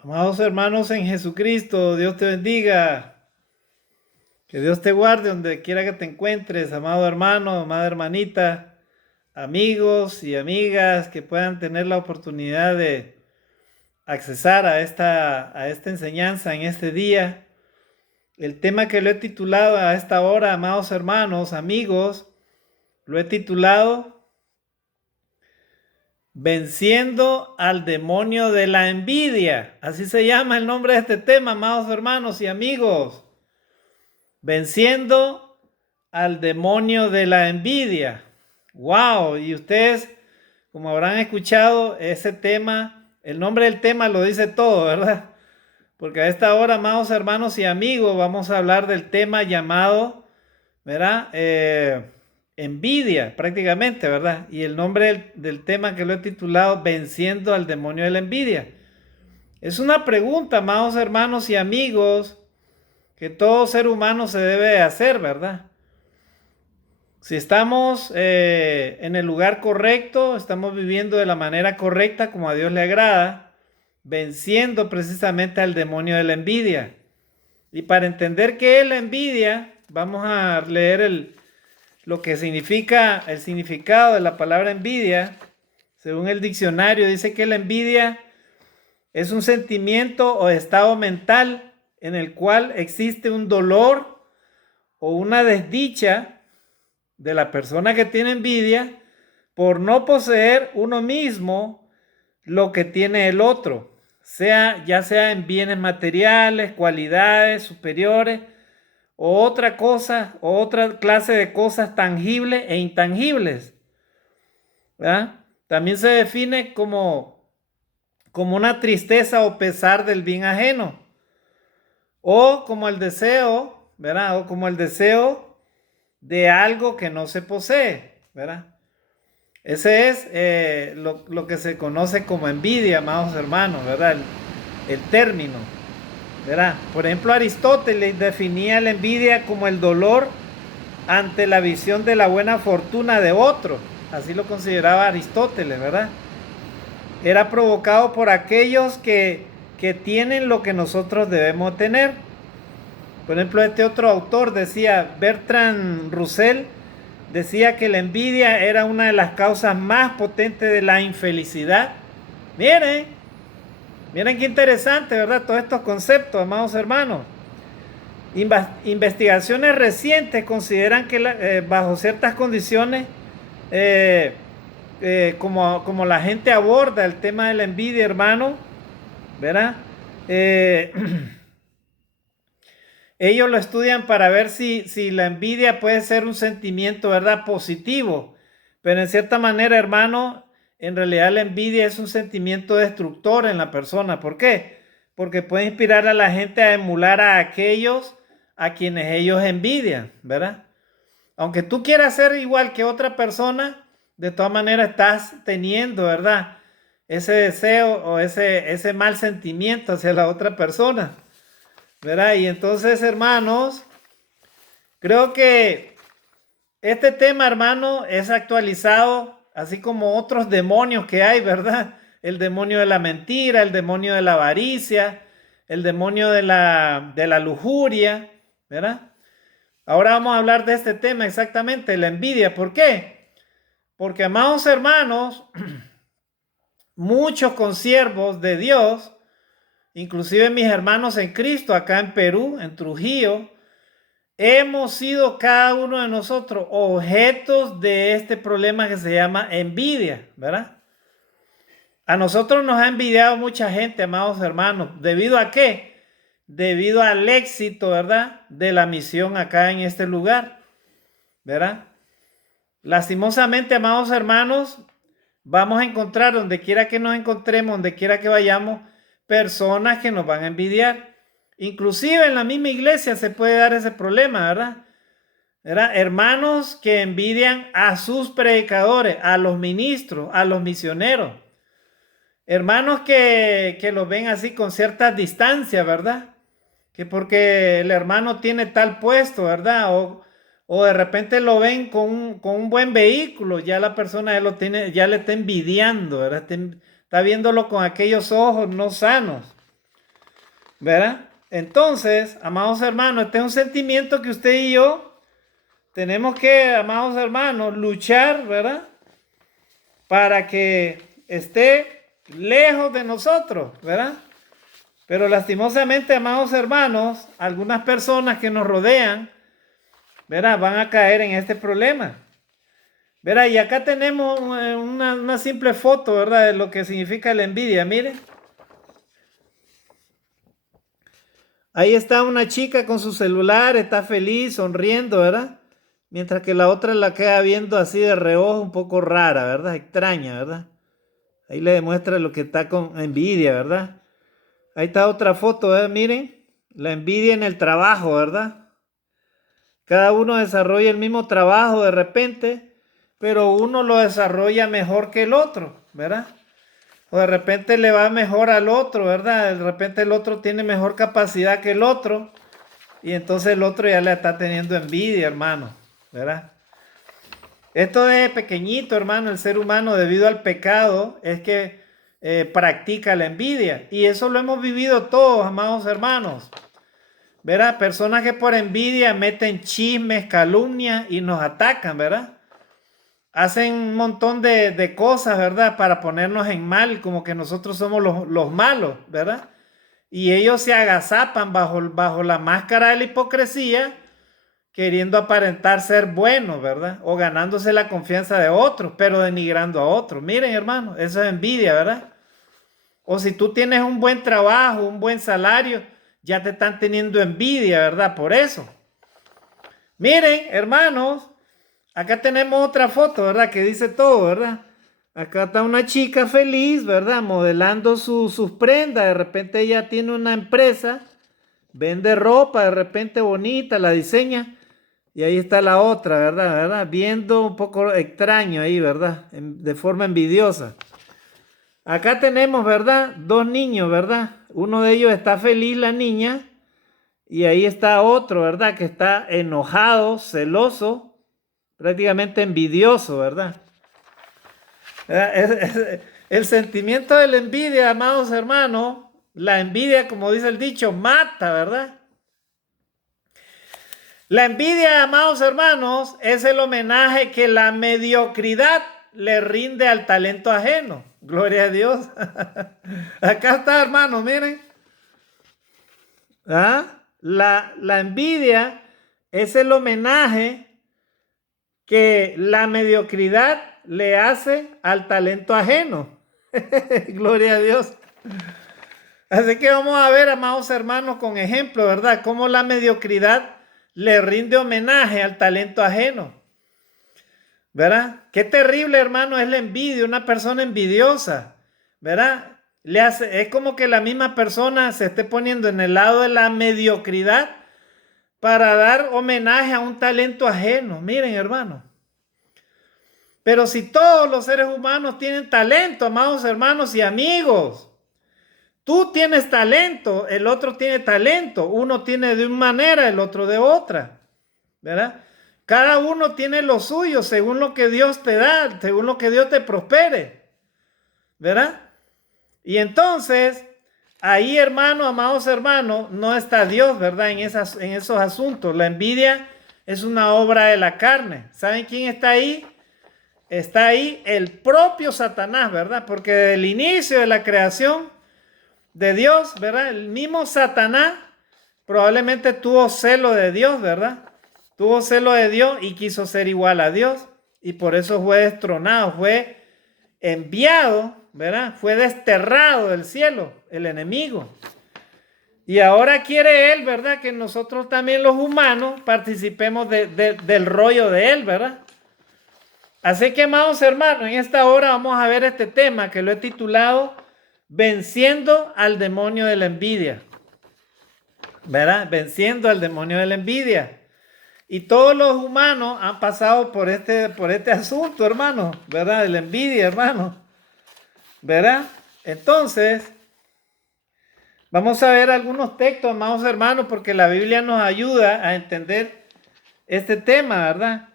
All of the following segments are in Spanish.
Amados hermanos en Jesucristo, Dios te bendiga. Que Dios te guarde donde quiera que te encuentres, amado hermano, amada hermanita, amigos y amigas que puedan tener la oportunidad de accesar a esta enseñanza en este día. El tema que lo he titulado a esta hora, amados hermanos, amigos, lo he titulado Venciendo al demonio de la envidia. Así se llama el nombre de este tema, amados hermanos y amigos. Venciendo al demonio de la envidia. Wow, y ustedes, como habrán escuchado, ese tema, el nombre del tema lo dice todo, ¿verdad? Porque a esta hora, amados hermanos y amigos, vamos a hablar del tema llamado, ¿verdad? Envidia, prácticamente, ¿verdad? Y el nombre del tema que lo he titulado Venciendo al demonio de la envidia. Es una pregunta, amados hermanos y amigos, que todo ser humano se debe de hacer, ¿verdad? Si estamos en el lugar correcto, estamos viviendo de la manera correcta como a Dios le agrada, venciendo precisamente al demonio de la envidia. Y para entender qué es la envidia, vamos a leer lo que significa el significado de la palabra envidia. Según el diccionario, dice que la envidia es un sentimiento o estado mental en el cual existe un dolor o una desdicha de la persona que tiene envidia por no poseer uno mismo lo que tiene el otro, ya sea en bienes materiales, cualidades superiores o otra cosa, o otra clase de cosas tangibles e intangibles, ¿verdad? También se define como una tristeza o pesar del bien ajeno, o como el deseo, ¿verdad? O como el deseo de algo que no se posee, ¿verdad? Ese es lo que se conoce como envidia, amados hermanos, ¿verdad? El término, ¿verdad? Por ejemplo, Aristóteles definía la envidia como el dolor ante la visión de la buena fortuna de otro. Así lo consideraba Aristóteles, ¿verdad? Era provocado por aquellos que tienen lo que nosotros debemos tener. Por ejemplo, este otro autor decía, Bertrand Russell, decía que la envidia era una de las causas más potentes de la infelicidad. Miren, miren qué interesante, ¿verdad? Todos estos conceptos, amados hermanos. Investigaciones recientes consideran que bajo ciertas condiciones, como la gente aborda el tema de la envidia, hermano, ¿verdad? Eh, Ellos lo estudian para ver si la envidia puede ser un sentimiento, ¿verdad? Positivo. Pero en cierta manera, hermano, en realidad la envidia es un sentimiento destructor en la persona. ¿Por qué? Porque puede inspirar a la gente a emular a aquellos a quienes ellos envidian, ¿verdad? Aunque tú quieras ser igual que otra persona, de todas maneras estás teniendo, ¿verdad? Ese deseo o ese mal sentimiento hacia la otra persona. ¿Verdad? Y entonces, hermanos, creo que este tema, hermano, es actualizado, así como otros demonios que hay, ¿verdad? El demonio de la mentira, el demonio de la avaricia, el demonio de la lujuria, ¿verdad? Ahora vamos a hablar de este tema exactamente, la envidia. ¿Por qué? Porque, amados hermanos, muchos consiervos de Dios, inclusive mis hermanos en Cristo acá en Perú, en Trujillo, hemos sido cada uno de nosotros objetos de este problema que se llama envidia, ¿verdad? A nosotros nos ha envidiado mucha gente, amados hermanos. ¿Debido a qué? Debido al éxito, ¿verdad? De la misión acá en este lugar, ¿verdad? Lastimosamente, amados hermanos, vamos a encontrar donde quiera que nos encontremos, donde quiera que vayamos, personas que nos van a envidiar. Inclusive en la misma iglesia se puede dar ese problema, ¿verdad? ¿Verdad? Hermanos que envidian a sus predicadores, a los ministros, a los misioneros. Hermanos que los ven así con cierta distancia, ¿verdad? Que porque el hermano tiene tal puesto, ¿verdad? O de repente lo ven con un buen vehículo, ya la persona ya lo tiene, ya le está envidiando, ¿verdad? Está viéndolo con aquellos ojos no sanos. ¿verdad? Entonces, amados hermanos, este es un sentimiento que usted y yo tenemos que, amados hermanos, luchar, ¿verdad? Para que esté lejos de nosotros, ¿verdad? Pero lastimosamente, amados hermanos, algunas personas que nos rodean, ¿verdad? Van a caer en este problema. ¿Verdad? Y acá tenemos una simple foto, ¿verdad? De lo que significa la envidia. Miren, ahí está una chica con su celular, está feliz, sonriendo, ¿verdad? Mientras que la otra la queda viendo así de reojo, un poco rara, ¿verdad? Extraña, ¿verdad? Ahí le demuestra lo que está con envidia, ¿verdad? Ahí está otra foto, ¿verdad? Miren, la envidia en el trabajo, ¿verdad? Cada uno desarrolla el mismo trabajo de repente, pero uno lo desarrolla mejor que el otro, ¿verdad? O de repente le va mejor al otro, ¿verdad? De repente el otro tiene mejor capacidad que el otro y entonces el otro ya le está teniendo envidia, hermano, ¿verdad? Esto de pequeñito, hermano, el ser humano debido al pecado es que practica la envidia y eso lo hemos vivido todos, amados hermanos. ¿Verdad? Personas que por envidia meten chismes, calumnias y nos atacan, ¿verdad? Hacen un montón de cosas, ¿verdad? Para ponernos en mal, como que nosotros somos los malos, ¿verdad? Y ellos se agazapan bajo la máscara de la hipocresía, queriendo aparentar ser buenos, ¿verdad? O ganándose la confianza de otros, pero denigrando a otros. Miren, hermano, eso es envidia, ¿verdad? O si tú tienes un buen trabajo, un buen salario, ya te están teniendo envidia, ¿verdad? Por eso. Miren, hermanos, acá tenemos otra foto, ¿verdad? Que dice todo, ¿verdad? Acá está una chica feliz, ¿verdad? Modelando sus prendas. De repente ella tiene una empresa, vende ropa, de repente bonita, la diseña. Y ahí está la otra, ¿verdad? ¿Verdad? Viendo un poco extraño ahí, ¿verdad? De forma envidiosa. Acá tenemos, ¿verdad? Dos niños, ¿verdad? Uno de ellos está feliz, la niña. Y ahí está otro, ¿verdad? Que está enojado, celoso, prácticamente envidioso, ¿verdad? El sentimiento de la envidia, amados hermanos, la envidia, como dice el dicho, mata, ¿verdad? La envidia, amados hermanos, es el homenaje que la mediocridad le rinde al talento ajeno. Gloria a Dios. Acá está, hermanos, miren. ¿Ah? La envidia es el homenaje que la mediocridad le hace al talento ajeno. Gloria a Dios. Así que vamos a ver, amados hermanos, con ejemplo, ¿verdad? Cómo la mediocridad le rinde homenaje al talento ajeno. ¿Verdad? Qué terrible, hermano, es la envidia, una persona envidiosa. ¿Verdad? Es como que la misma persona se esté poniendo en el lado de la mediocridad para dar homenaje a un talento ajeno. Miren, hermano. Pero si todos los seres humanos tienen talento, amados hermanos y amigos, tú tienes talento, el otro tiene talento, uno tiene de una manera, el otro de otra, ¿verdad? Cada uno tiene lo suyo según lo que Dios te da, según lo que Dios te prospere, ¿verdad? Y entonces, ahí, hermano, amados hermanos, no está Dios, ¿verdad? En esos asuntos. La envidia es una obra de la carne. ¿Saben quién está ahí? Está ahí el propio Satanás, ¿verdad? Porque desde el inicio de la creación de Dios, ¿verdad? El mismo Satanás probablemente tuvo celo de Dios, ¿verdad? Tuvo celo de Dios y quiso ser igual a Dios. Y por eso fue destronado, fue enviado, ¿verdad? Fue desterrado del cielo, el enemigo. Y ahora quiere él, ¿verdad? Que nosotros también los humanos participemos del rollo de él, ¿verdad? Así que, amados hermanos, en esta hora vamos a ver este tema que lo he titulado Venciendo al demonio de la envidia. ¿Verdad? Venciendo al demonio de la envidia. Y todos los humanos han pasado por este asunto, hermano, ¿verdad? De la envidia, hermano. ¿Verdad? Entonces, vamos a ver algunos textos, amados hermanos, porque la Biblia nos ayuda a entender este tema, ¿verdad?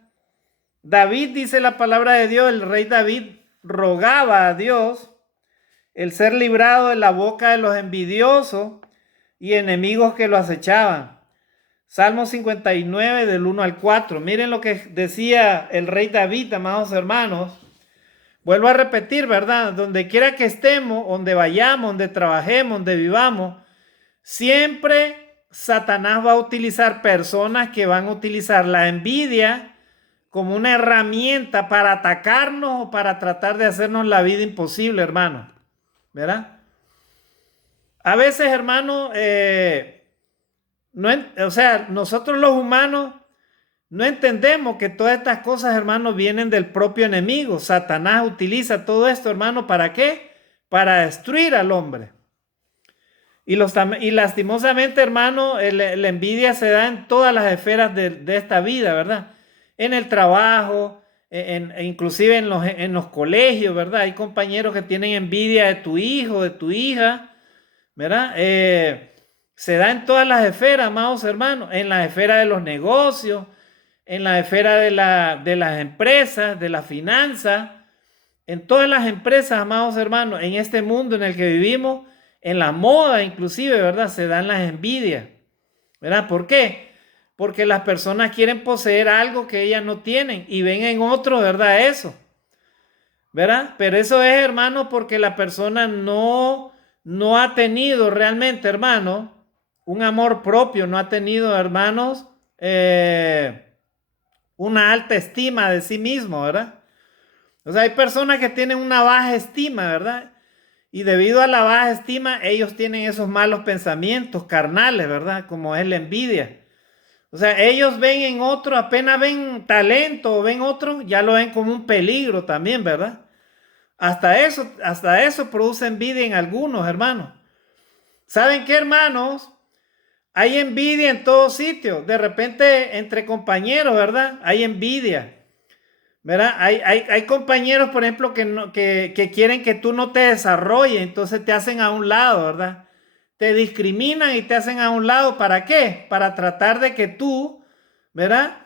David, dice la palabra de Dios, el rey David rogaba a Dios el ser librado de la boca de los envidiosos y enemigos que lo acechaban. Salmo 59 del 1 al 4. Miren lo que decía el rey David, amados hermanos. Vuelvo a repetir, ¿verdad? Donde quiera que estemos, donde vayamos, donde trabajemos, donde vivamos, siempre Satanás va a utilizar personas que van a utilizar la envidia como una herramienta para atacarnos o para tratar de hacernos la vida imposible, hermano. ¿Verdad? A veces, hermano, o sea, nosotros los humanos no entendemos que todas estas cosas, hermano, vienen del propio enemigo. Satanás utiliza todo esto, hermano, ¿para qué? Para destruir al hombre. Y lastimosamente, hermano, la envidia se da en todas las esferas de esta vida, ¿verdad? En el trabajo, inclusive en los colegios, ¿verdad? Hay compañeros que tienen envidia de tu hijo, de tu hija, ¿verdad? Se da en todas las esferas, amados hermanos, en la esfera de los negocios, en la esfera de las empresas, de la finanza, en todas las empresas, amados hermanos, en este mundo en el que vivimos, en la moda inclusive, ¿verdad? Se dan las envidias, ¿verdad? ¿Por qué? Porque las personas quieren poseer algo que ellas no tienen y ven en otros, ¿verdad? Eso, ¿verdad? Pero eso es, hermano, porque la persona no ha tenido realmente, hermano, un amor propio, no ha tenido, hermanos, una alta estima de sí mismo, ¿verdad? O sea, hay personas que tienen una baja estima, ¿verdad? Y debido a la baja estima, ellos tienen esos malos pensamientos carnales, ¿verdad? Como es la envidia. O sea, ellos ven en otro, apenas ven talento o ven otro, ya lo ven como un peligro también, ¿verdad? Hasta eso produce envidia en algunos, hermanos. ¿Saben qué, hermanos? Hay envidia en todos sitios. De repente, entre compañeros, ¿verdad? Hay envidia. ¿Verdad? Hay compañeros, por ejemplo, que quieren que tú no te desarrolles, entonces te hacen a un lado, ¿verdad? Te discriminan y te hacen a un lado. ¿Para qué? Para tratar de que tú, ¿verdad?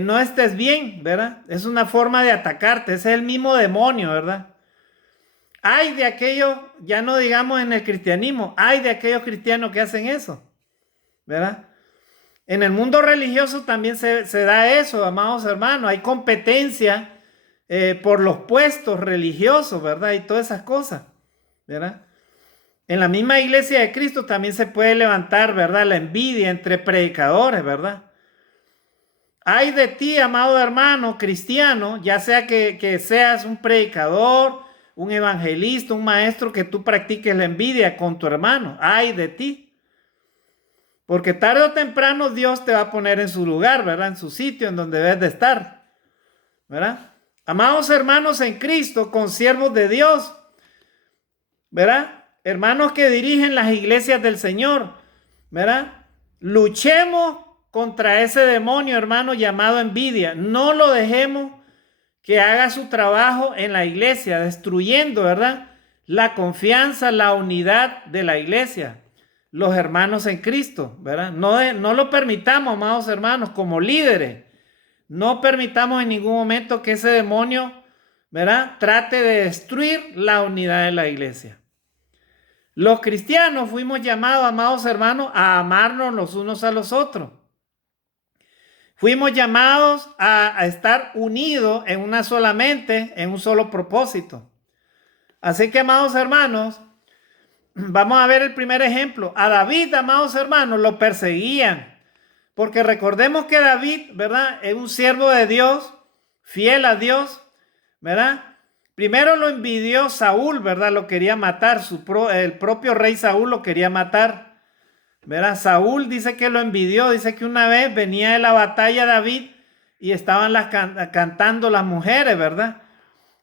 No estés bien, ¿verdad? Es una forma de atacarte, ese es el mismo demonio, ¿verdad? Hay de aquellos, ya no digamos en el cristianismo, hay de aquellos cristianos que hacen eso, ¿verdad? En el mundo religioso también se da eso, amados hermanos. Hay competencia por los puestos religiosos, ¿verdad? Y todas esas cosas, ¿verdad? En la misma iglesia de Cristo también se puede levantar, ¿verdad? La envidia entre predicadores, ¿verdad? Hay de ti, amado hermano cristiano, ya sea que seas un predicador, un evangelista, un maestro, que tú practiques la envidia con tu hermano. Hay de ti. Porque tarde o temprano Dios te va a poner en su lugar, ¿verdad? En su sitio en donde debes de estar, ¿verdad? Amados hermanos en Cristo, consiervos de Dios, ¿verdad? Hermanos que dirigen las iglesias del Señor, ¿verdad? Luchemos contra ese demonio, hermano, llamado envidia. No lo dejemos que haga su trabajo en la iglesia, destruyendo, ¿verdad? La confianza, la unidad de la iglesia. Los hermanos en Cristo, ¿verdad? No lo permitamos, amados hermanos, como líderes. No permitamos en ningún momento que ese demonio, ¿verdad? Trate de destruir la unidad de la iglesia. Los cristianos fuimos llamados, amados hermanos, a amarnos los unos a los otros. Fuimos llamados a estar unidos en una sola mente, en un solo propósito. Así que, amados hermanos, vamos a ver el primer ejemplo. A David, amados hermanos, lo perseguían. Porque recordemos que David, ¿verdad? Es un siervo de Dios, fiel a Dios, ¿verdad? Primero lo envidió Saúl, ¿verdad? Lo quería matar. El propio rey Saúl lo quería matar, ¿verdad? Saúl dice que lo envidió. Dice que una vez venía de la batalla David y estaban cantando las mujeres, ¿verdad?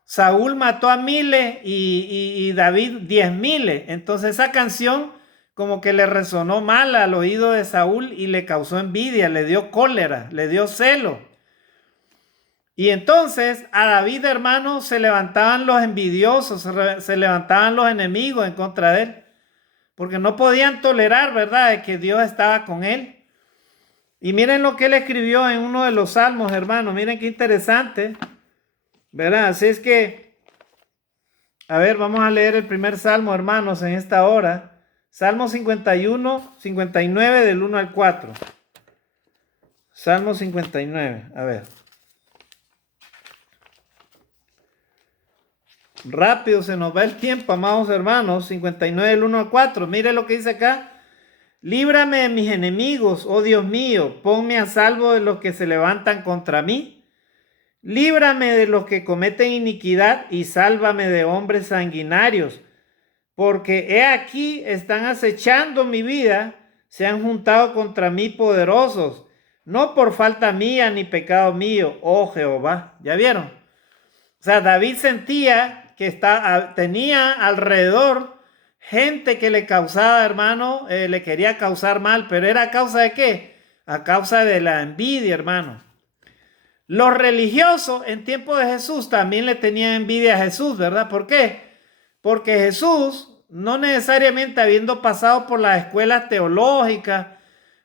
Saúl mató a miles y David 10,000. Entonces esa canción como que le resonó mal al oído de Saúl y le causó envidia, le dio cólera, le dio celo. Y entonces a David, hermano, se levantaban los envidiosos, se levantaban los enemigos en contra de él, porque no podían tolerar, ¿verdad?, de que Dios estaba con él. Y miren lo que él escribió en uno de los salmos, hermano, miren qué interesante, ¿verdad? Así es que, a ver, vamos a leer el primer salmo, hermanos, en esta hora. Salmo 51, 59 del 1 al 4. Salmo 59, a ver. Rápido se nos va el tiempo, amados hermanos. 59 del 1 al 4. Mire lo que dice acá. Líbrame de mis enemigos, oh Dios mío, ponme a salvo de los que se levantan contra mí. Líbrame de los que cometen iniquidad y sálvame de hombres sanguinarios, porque he aquí están acechando mi vida, se han juntado contra mí poderosos, no por falta mía ni pecado mío, oh Jehová. ¿Ya vieron? O sea, David sentía que tenía alrededor gente que le causaba, hermano, le quería causar mal, pero ¿era a causa de qué? A causa de la envidia, hermano. Los religiosos en tiempo de Jesús también le tenían envidia a Jesús, ¿verdad? ¿Por qué? Porque Jesús, no necesariamente habiendo pasado por las escuelas teológicas,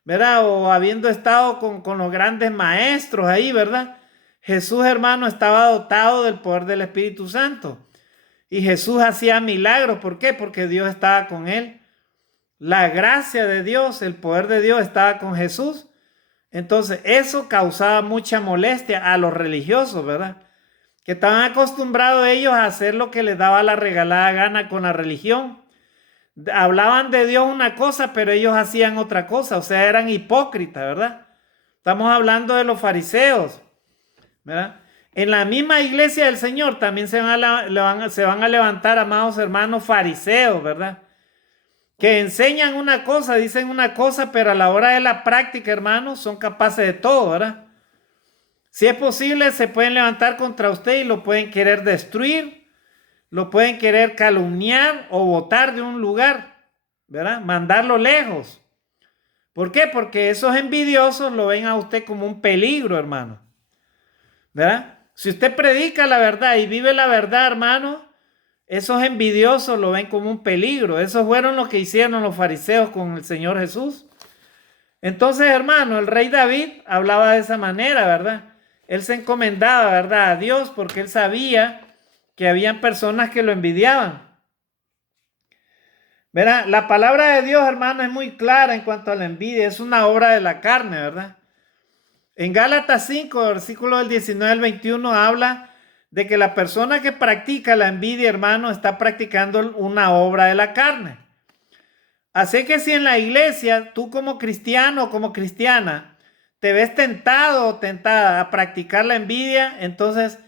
¿verdad? O habiendo estado con los grandes maestros ahí, ¿verdad? Jesús, hermano, estaba dotado del poder del Espíritu Santo. Y Jesús hacía milagros. ¿Por qué? Porque Dios estaba con él. La gracia de Dios, el poder de Dios estaba con Jesús. Entonces, eso causaba mucha molestia a los religiosos, ¿verdad? Que estaban acostumbrados ellos a hacer lo que les daba la regalada gana con la religión. Hablaban de Dios una cosa, pero ellos hacían otra cosa. O sea, eran hipócritas, ¿verdad? Estamos hablando de los fariseos, ¿verdad? En la misma iglesia del Señor también se van a levantar, amados hermanos, fariseos, ¿verdad? Que enseñan una cosa, dicen una cosa, pero a la hora de la práctica, hermanos, son capaces de todo, ¿verdad? Si es posible, se pueden levantar contra usted y lo pueden querer destruir, lo pueden querer calumniar o botar de un lugar, ¿verdad? Mandarlo lejos. ¿Por qué? Porque esos envidiosos lo ven a usted como un peligro, hermano, ¿verdad? Si usted predica la verdad y vive la verdad, hermano, esos envidiosos lo ven como un peligro. Esos fueron los que hicieron los fariseos con el Señor Jesús. Entonces, hermano, el rey David hablaba de esa manera, ¿verdad? Él se encomendaba, ¿verdad?, a Dios porque él sabía que habían personas que lo envidiaban. ¿Verdad? La palabra de Dios, hermano, es muy clara en cuanto a la envidia. Es una obra de la carne, ¿verdad? En Gálatas 5, versículo del 19 al 21, habla de que la persona que practica la envidia, hermano, está practicando una obra de la carne. Así que si en la iglesia, tú como cristiano o como cristiana, te ves tentado o tentada a practicar la envidia, entonces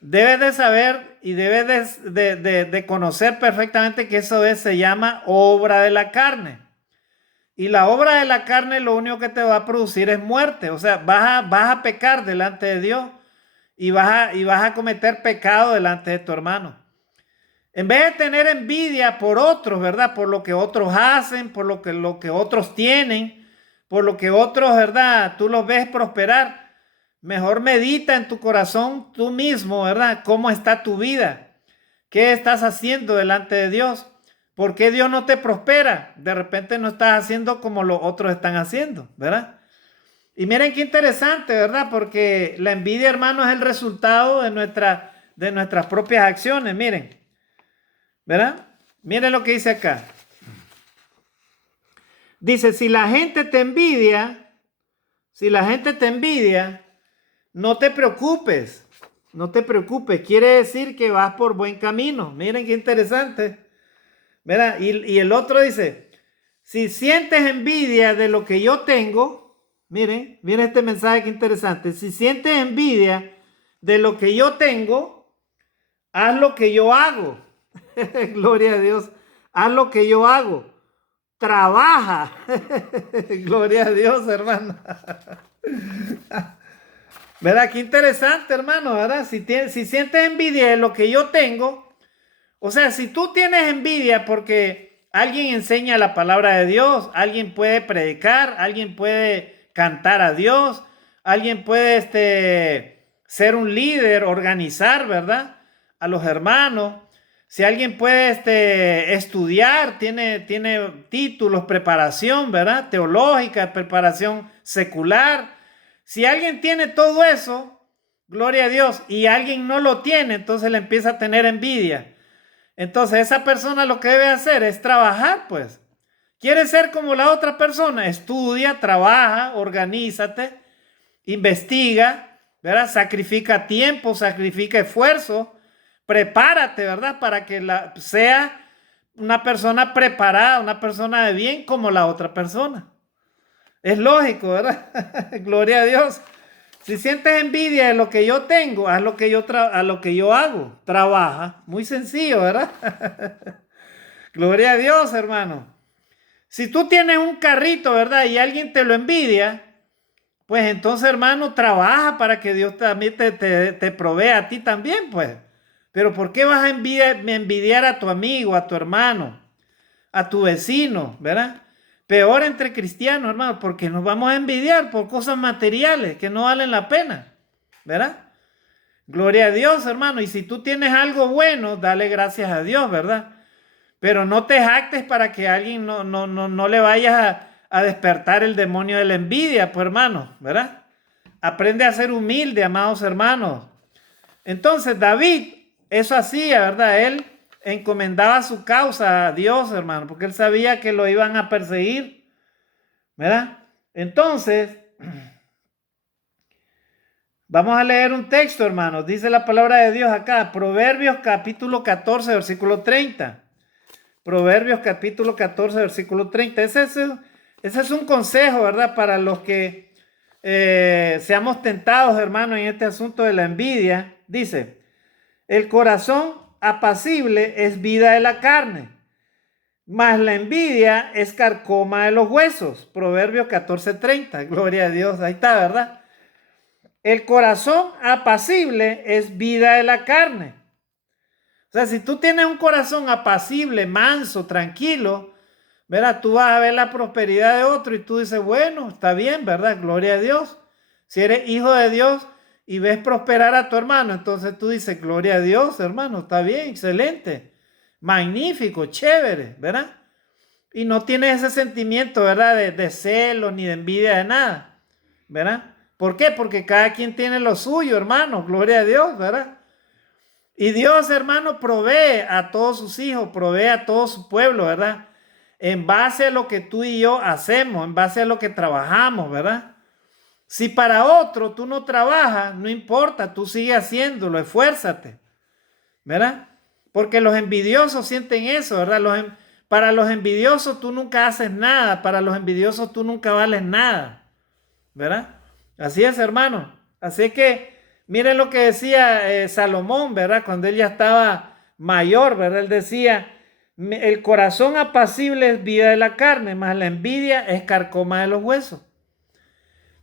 debes de saber y debes de conocer perfectamente que eso se llama obra de la carne. Y la obra de la carne lo único que te va a producir es muerte. O sea, vas a pecar delante de Dios y vas a cometer pecado delante de tu hermano. En vez de tener envidia por otros, ¿verdad? Por lo que otros hacen, por lo que otros tienen, por lo que otros, ¿verdad? Tú los ves prosperar. Mejor medita en tu corazón tú mismo, ¿verdad? ¿Cómo está tu vida? ¿Qué estás haciendo delante de Dios? ¿Por qué Dios no te prospera? De repente no estás haciendo como los otros están haciendo, ¿verdad? Y miren qué interesante, ¿verdad? Porque la envidia, hermano, es el resultado de nuestras propias acciones, miren, ¿verdad? Miren lo que dice acá. Dice, si la gente te envidia, no te preocupes, no te preocupes. Quiere decir que vas por buen camino. Miren qué interesante. ¿Verdad? Y el otro dice, si sientes envidia de lo que yo tengo, miren este mensaje que interesante. Si sientes envidia de lo que yo tengo, haz lo que yo hago. Gloria a Dios. Haz lo que yo hago. Trabaja. Gloria a Dios, hermano. ¿Verdad? Qué interesante, hermano, ¿verdad? Si sientes envidia de lo que yo tengo, o sea, si tú tienes envidia porque alguien enseña la palabra de Dios, alguien puede predicar, alguien puede cantar a Dios, alguien puede ser un líder, organizar, ¿verdad?, a los hermanos. Si alguien puede estudiar, tiene títulos, preparación, ¿verdad?, teológica, preparación secular. Si alguien tiene todo eso, gloria a Dios, y alguien no lo tiene, entonces le empieza a tener envidia. Entonces esa persona lo que debe hacer es trabajar, pues. ¿Quieres ser como la otra persona? Estudia, trabaja, organízate, investiga, ¿verdad? Sacrifica tiempo, sacrifica esfuerzo, prepárate, ¿verdad? Para que sea una persona preparada, una persona de bien como la otra persona. Es lógico, ¿verdad? Gloria a Dios. Si sientes envidia de lo que yo tengo, haz lo que yo hago. Trabaja. Muy sencillo, ¿verdad? Gloria a Dios, hermano. Si tú tienes un carrito, ¿verdad? Y alguien te lo envidia, pues entonces, hermano, trabaja para que Dios también te provea a ti también, pues. Pero ¿por qué vas a envidiar a tu amigo, a tu hermano, a tu vecino, ¿verdad? Peor entre cristianos, hermano, porque nos vamos a envidiar por cosas materiales que no valen la pena, ¿verdad? Gloria a Dios, hermano. Y si tú tienes algo bueno, dale gracias a Dios, ¿verdad? Pero no te jactes para que a alguien no le vayas a despertar el demonio de la envidia, pues, hermano, ¿verdad? Aprende a ser humilde, amados hermanos. Entonces, David, eso hacía, ¿verdad? Él encomendaba su causa a Dios, hermano, porque él sabía que lo iban a perseguir, ¿verdad? Entonces, vamos a leer un texto, hermanos. Dice la palabra de Dios acá, Proverbios capítulo 14, versículo 30. Proverbios capítulo 14, versículo 30. Ese es un consejo, ¿verdad? Para los que seamos tentados, hermanos, en este asunto de la envidia. Dice, el corazón apacible es vida de la carne, mas la envidia es carcoma de los huesos. Proverbios 14:30. Gloria a Dios. Ahí está, ¿verdad? El corazón apacible es vida de la carne. O sea, si tú tienes un corazón apacible, manso, tranquilo, ¿verdad? Tú vas a ver la prosperidad de otro y tú dices, bueno, está bien, ¿verdad? Gloria a Dios. Si eres hijo de Dios y ves prosperar a tu hermano, entonces tú dices, gloria a Dios, hermano, está bien, excelente, magnífico, chévere, ¿verdad? Y no tienes ese sentimiento, ¿verdad? De celo ni de envidia de nada, ¿verdad? ¿Por qué? Porque cada quien tiene lo suyo, hermano, gloria a Dios, ¿verdad? Y Dios, hermano, provee a todos sus hijos, provee a todo su pueblo, ¿verdad? En base a lo que tú y yo hacemos, en base a lo que trabajamos, ¿verdad? Si para otro tú no trabajas, no importa, tú sigue haciéndolo, esfuérzate, ¿verdad? Porque los envidiosos sienten eso, ¿verdad? Para los envidiosos tú nunca haces nada, para los envidiosos tú nunca vales nada, ¿verdad? Así es, hermano. Así que miren lo que decía Salomón, ¿verdad? Cuando él ya estaba mayor, ¿verdad? Él decía, el corazón apacible es vida de la carne, mas la envidia es carcoma de los huesos.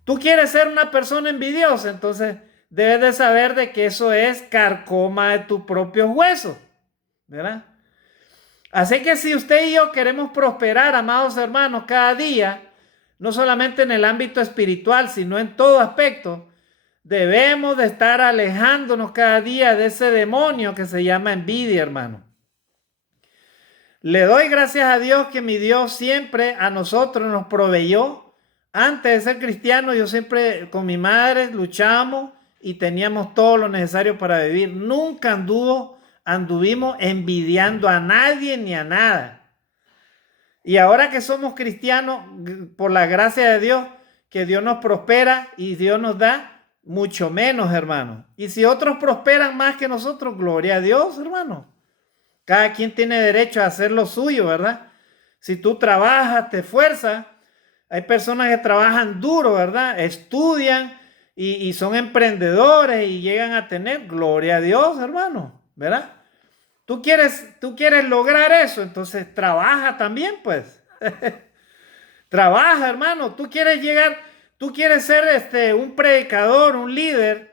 Tú quieres ser una persona envidiosa, entonces debes de saber de que eso es carcoma de tus propios huesos, ¿verdad? Así que si usted y yo queremos prosperar, amados hermanos, cada día, no solamente en el ámbito espiritual, sino en todo aspecto, debemos de estar alejándonos cada día de ese demonio que se llama envidia, hermano. Le doy gracias a Dios que mi Dios siempre a nosotros nos proveyó. Antes de ser cristiano, yo siempre con mi madre luchamos y teníamos todo lo necesario para vivir. Nunca anduvimos envidiando a nadie ni a nada. Y ahora que somos cristianos, por la gracia de Dios, que Dios nos prospera y Dios nos da mucho menos, hermano. Y si otros prosperan más que nosotros, gloria a Dios, hermano. Cada quien tiene derecho a hacer lo suyo, ¿verdad? Si tú trabajas, te esfuerzas. Hay personas que trabajan duro, ¿verdad? Estudian y son emprendedores y llegan a tener, gloria a Dios, hermano, ¿verdad? Tú quieres lograr eso, entonces trabaja también, pues. Trabaja, hermano. Tú quieres ser un predicador, un líder,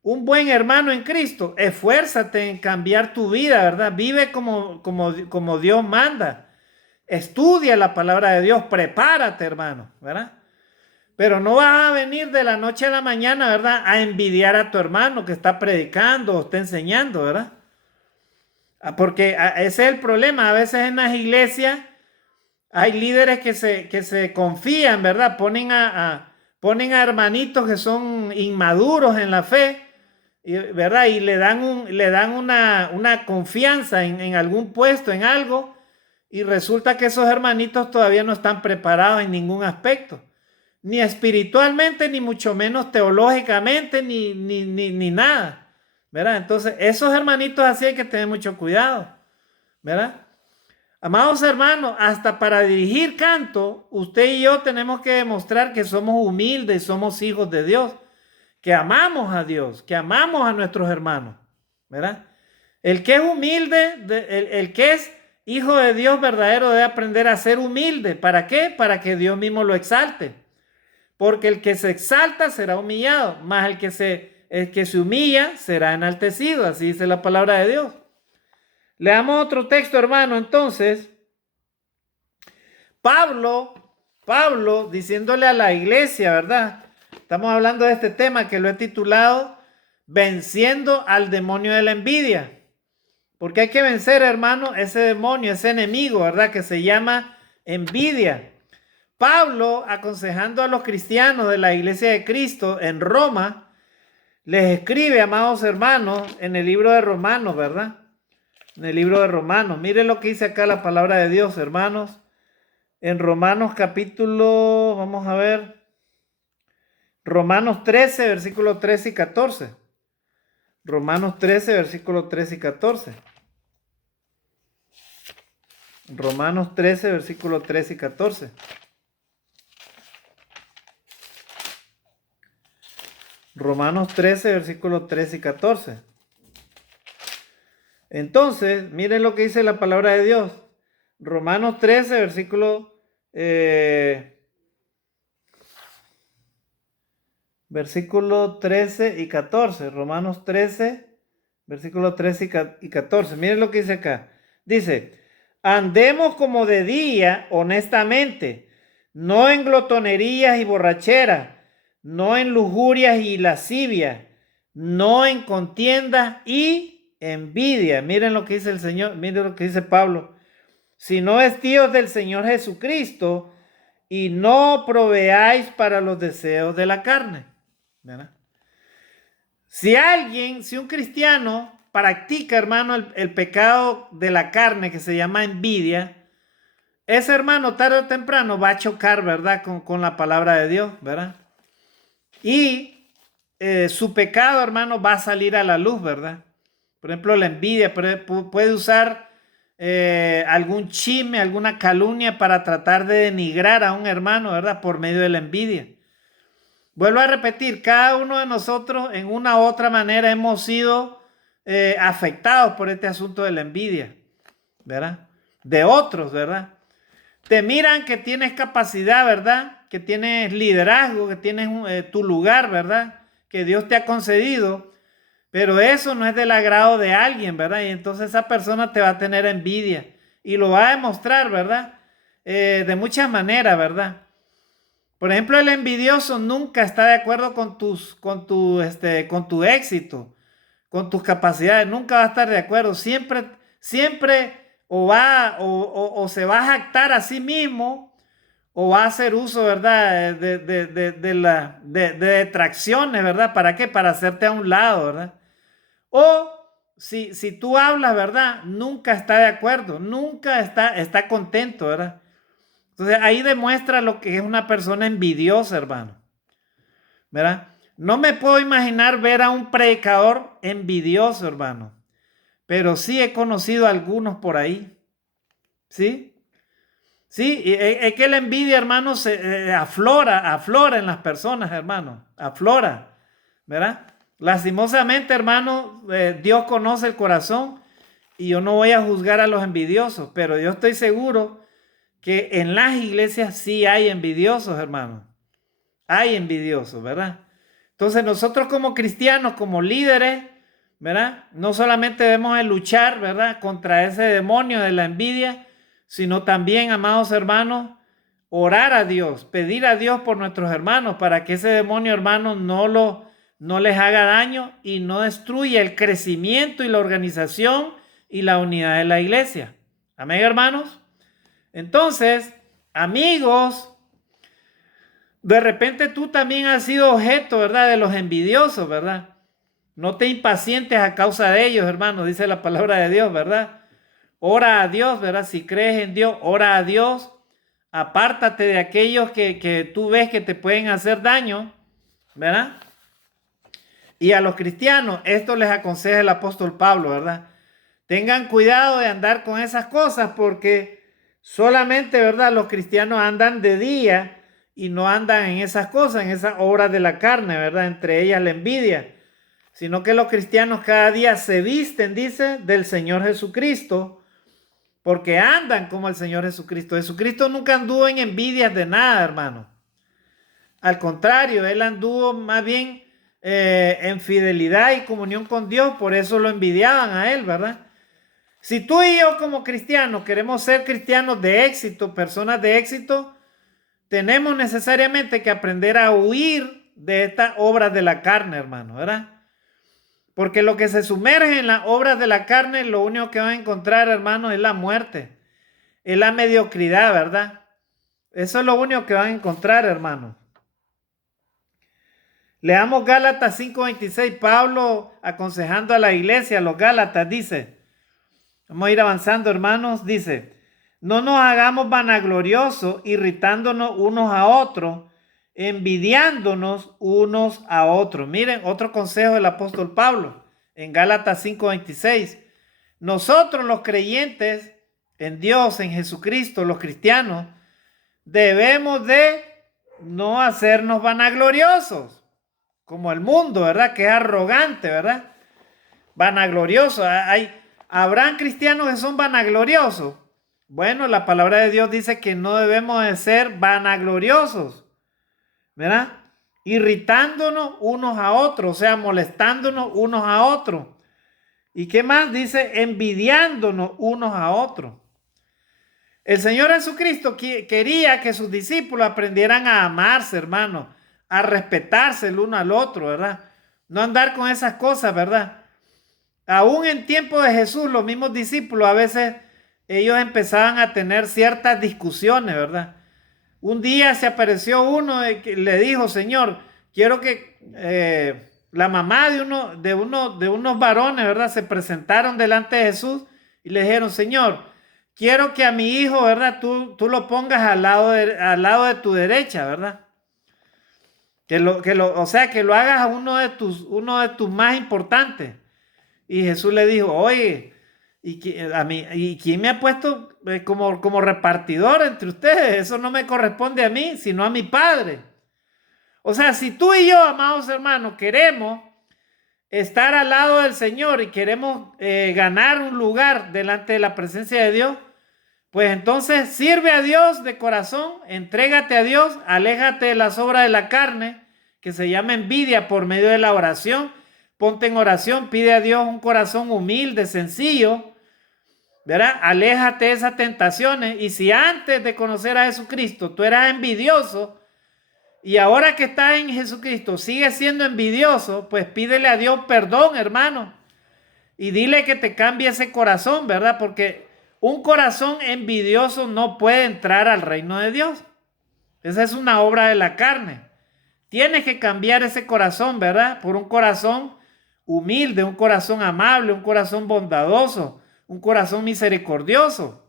un buen hermano en Cristo. Esfuérzate en cambiar tu vida, ¿verdad? Vive como Dios manda. Estudia la palabra de Dios, prepárate, hermano, ¿verdad? Pero no vas a venir de la noche a la mañana, ¿verdad? A envidiar a tu hermano que está predicando o está enseñando, ¿verdad? Porque ese es el problema. A veces en las iglesias hay líderes que se confían, ¿verdad? Ponen a hermanitos que son inmaduros en la fe, ¿verdad? Y le dan una confianza en algún puesto, en algo. Y resulta que esos hermanitos todavía no están preparados en ningún aspecto, ni espiritualmente, ni mucho menos teológicamente, ni nada, ¿verdad? Entonces, esos hermanitos así hay que tener mucho cuidado, ¿verdad? Amados hermanos, hasta para dirigir canto, usted y yo tenemos que demostrar que somos humildes, somos hijos de Dios, que amamos a Dios, que amamos a nuestros hermanos, ¿verdad? El que es humilde, el que es hijo de Dios verdadero debe aprender a ser humilde. ¿Para qué? Para que Dios mismo lo exalte. Porque el que se exalta será humillado, más el que se humilla será enaltecido. Así dice la palabra de Dios. Leamos otro texto, hermano. Entonces, Pablo diciéndole a la iglesia, ¿verdad? Estamos hablando de este tema que lo he titulado Venciendo al demonio de la envidia. Porque hay que vencer, hermano, ese demonio, ese enemigo, ¿verdad? Que se llama envidia. Pablo, aconsejando a los cristianos de la iglesia de Cristo en Roma, les escribe, amados hermanos, en el libro de Romanos, ¿verdad? En el libro de Romanos. Miren lo que dice acá la palabra de Dios, hermanos. En Romanos capítulo, vamos a ver, Romanos 13, versículos 13 y 14. Romanos 13, versículos 13 y 14. Romanos 13, versículos 13 y 14. Romanos 13, versículos 13 y 14. Entonces, miren lo que dice la palabra de Dios. Romanos 13, versículo 13 y 14. Romanos 13, versículo 13 y 14. Miren lo que dice acá. Dice, andemos como de día honestamente, no en glotonerías y borracheras, no en lujurias y lascivias, no en contiendas y envidia. Miren lo que dice el Señor, miren lo que dice Pablo. Sino vestidos del Señor Jesucristo y no proveáis para los deseos de la carne. ¿Verdad? Si un cristiano practica, hermano, el pecado de la carne que se llama envidia, ese hermano tarde o temprano va a chocar, ¿verdad? Con la palabra de Dios, ¿verdad? Y su pecado, hermano, va a salir a la luz, ¿verdad? Por ejemplo, la envidia puede usar algún chisme, alguna calumnia para tratar de denigrar a un hermano, ¿verdad? Por medio de la envidia. Vuelvo a repetir, cada uno de nosotros en una u otra manera hemos sido afectados por este asunto de la envidia, ¿verdad? De otros, ¿verdad? Te miran que tienes capacidad, ¿verdad? Que tienes liderazgo, que tienes tu lugar, ¿verdad? Que Dios te ha concedido, pero eso no es del agrado de alguien, ¿verdad? Y entonces esa persona te va a tener envidia y lo va a demostrar, ¿verdad? De muchas maneras, ¿verdad? Por ejemplo, el envidioso nunca está de acuerdo con tu éxito, con tus capacidades, nunca va a estar de acuerdo. Siempre o se va a jactar a sí mismo o va a hacer uso, ¿verdad? De detracciones, ¿verdad? ¿Para qué? Para hacerte a un lado, ¿verdad? O si tú hablas, ¿verdad? Nunca está de acuerdo, nunca está contento, ¿verdad? Entonces ahí demuestra lo que es una persona envidiosa, hermano, ¿verdad? No me puedo imaginar ver a un predicador envidioso, hermano, pero sí he conocido a algunos por ahí, ¿sí? Sí, es que la envidia, hermano, aflora en las personas, hermano, aflora, ¿verdad? Lastimosamente, hermano, Dios conoce el corazón y yo no voy a juzgar a los envidiosos, pero yo estoy seguro que en las iglesias sí hay envidiosos, hermano. Hay envidiosos, ¿verdad? Entonces nosotros como cristianos, como líderes, ¿verdad? No solamente debemos de luchar, ¿verdad? Contra ese demonio de la envidia, sino también, amados hermanos, orar a Dios, pedir a Dios por nuestros hermanos para que ese demonio, hermanos, no les haga daño y no destruya el crecimiento y la organización y la unidad de la iglesia. Amén, hermanos. Entonces, amigos, de repente tú también has sido objeto, ¿verdad? De los envidiosos, ¿verdad? No te impacientes a causa de ellos, hermano, dice la palabra de Dios, ¿verdad? ora a Dios, ¿verdad? Si crees en Dios, ora a Dios. Apártate de aquellos que tú ves que te pueden hacer daño, ¿verdad? Y a los cristianos, esto les aconseja el apóstol Pablo, ¿verdad? Tengan cuidado de andar con esas cosas porque solamente, ¿verdad? Los cristianos andan de día y no andan en esas cosas, en esas obras de la carne, ¿verdad? Entre ellas la envidia, sino que los cristianos cada día se visten, dice, del Señor Jesucristo, porque andan como el Señor Jesucristo. Jesucristo nunca anduvo en envidias de nada, hermano. Al contrario, él anduvo más bien en fidelidad y comunión con Dios, por eso lo envidiaban a él, ¿verdad? Si tú y yo como cristianos queremos ser cristianos de éxito, personas de éxito, tenemos necesariamente que aprender a huir de estas obras de la carne, hermano, ¿verdad? Porque lo que se sumerge en las obras de la carne, lo único que van a encontrar, hermano, es la muerte, es la mediocridad, ¿verdad? Eso es lo único que van a encontrar, hermano. Leamos Gálatas 5:26, Pablo aconsejando a la iglesia, a los Gálatas, dice, vamos a ir avanzando, hermanos, dice, no nos hagamos vanagloriosos, irritándonos unos a otros, envidiándonos unos a otros. Miren, otro consejo del apóstol Pablo en Gálatas 5:26. Nosotros los creyentes en Dios, en Jesucristo, los cristianos, debemos de no hacernos vanagloriosos, como el mundo, ¿verdad? Que es arrogante, ¿verdad? Vanaglorioso. ¿Habrán cristianos que son vanagloriosos? Bueno, la palabra de Dios dice que no debemos de ser vanagloriosos, ¿verdad? Irritándonos unos a otros, o sea, molestándonos unos a otros. ¿Y qué más? Dice, envidiándonos unos a otros. El Señor Jesucristo quería que sus discípulos aprendieran a amarse, hermano, a respetarse el uno al otro, ¿verdad? No andar con esas cosas, ¿verdad? Aún en tiempo de Jesús, los mismos discípulos a veces ellos empezaban a tener ciertas discusiones, ¿verdad? Un día se apareció uno que le dijo, Señor, quiero que la mamá de unos varones, ¿verdad? Se presentaron delante de Jesús y le dijeron, Señor, quiero que a mi hijo, ¿verdad? Tú lo pongas al lado de tu derecha, ¿verdad? O sea, que lo hagas a uno de tus más importantes. Y Jesús le dijo, oye, ¿y quién me ha puesto como repartidor entre ustedes? Eso no me corresponde a mí, sino a mi Padre. O sea, si tú y yo, amados hermanos, queremos estar al lado del Señor y queremos ganar un lugar delante de la presencia de Dios, pues entonces sirve a Dios de corazón, entrégate a Dios, aléjate de las obras de la carne, que se llama envidia, por medio de la oración. Ponte en oración, pide a Dios un corazón humilde, sencillo, ¿verdad? Aléjate de esas tentaciones. Y si antes de conocer a Jesucristo tú eras envidioso y ahora que estás en Jesucristo sigues siendo envidioso, pues pídele a Dios perdón, hermano. Y dile que te cambie ese corazón, ¿verdad? Porque un corazón envidioso no puede entrar al reino de Dios. Esa es una obra de la carne. Tienes que cambiar ese corazón, ¿verdad? Por un corazón humilde, un corazón amable, un corazón bondadoso, un corazón misericordioso,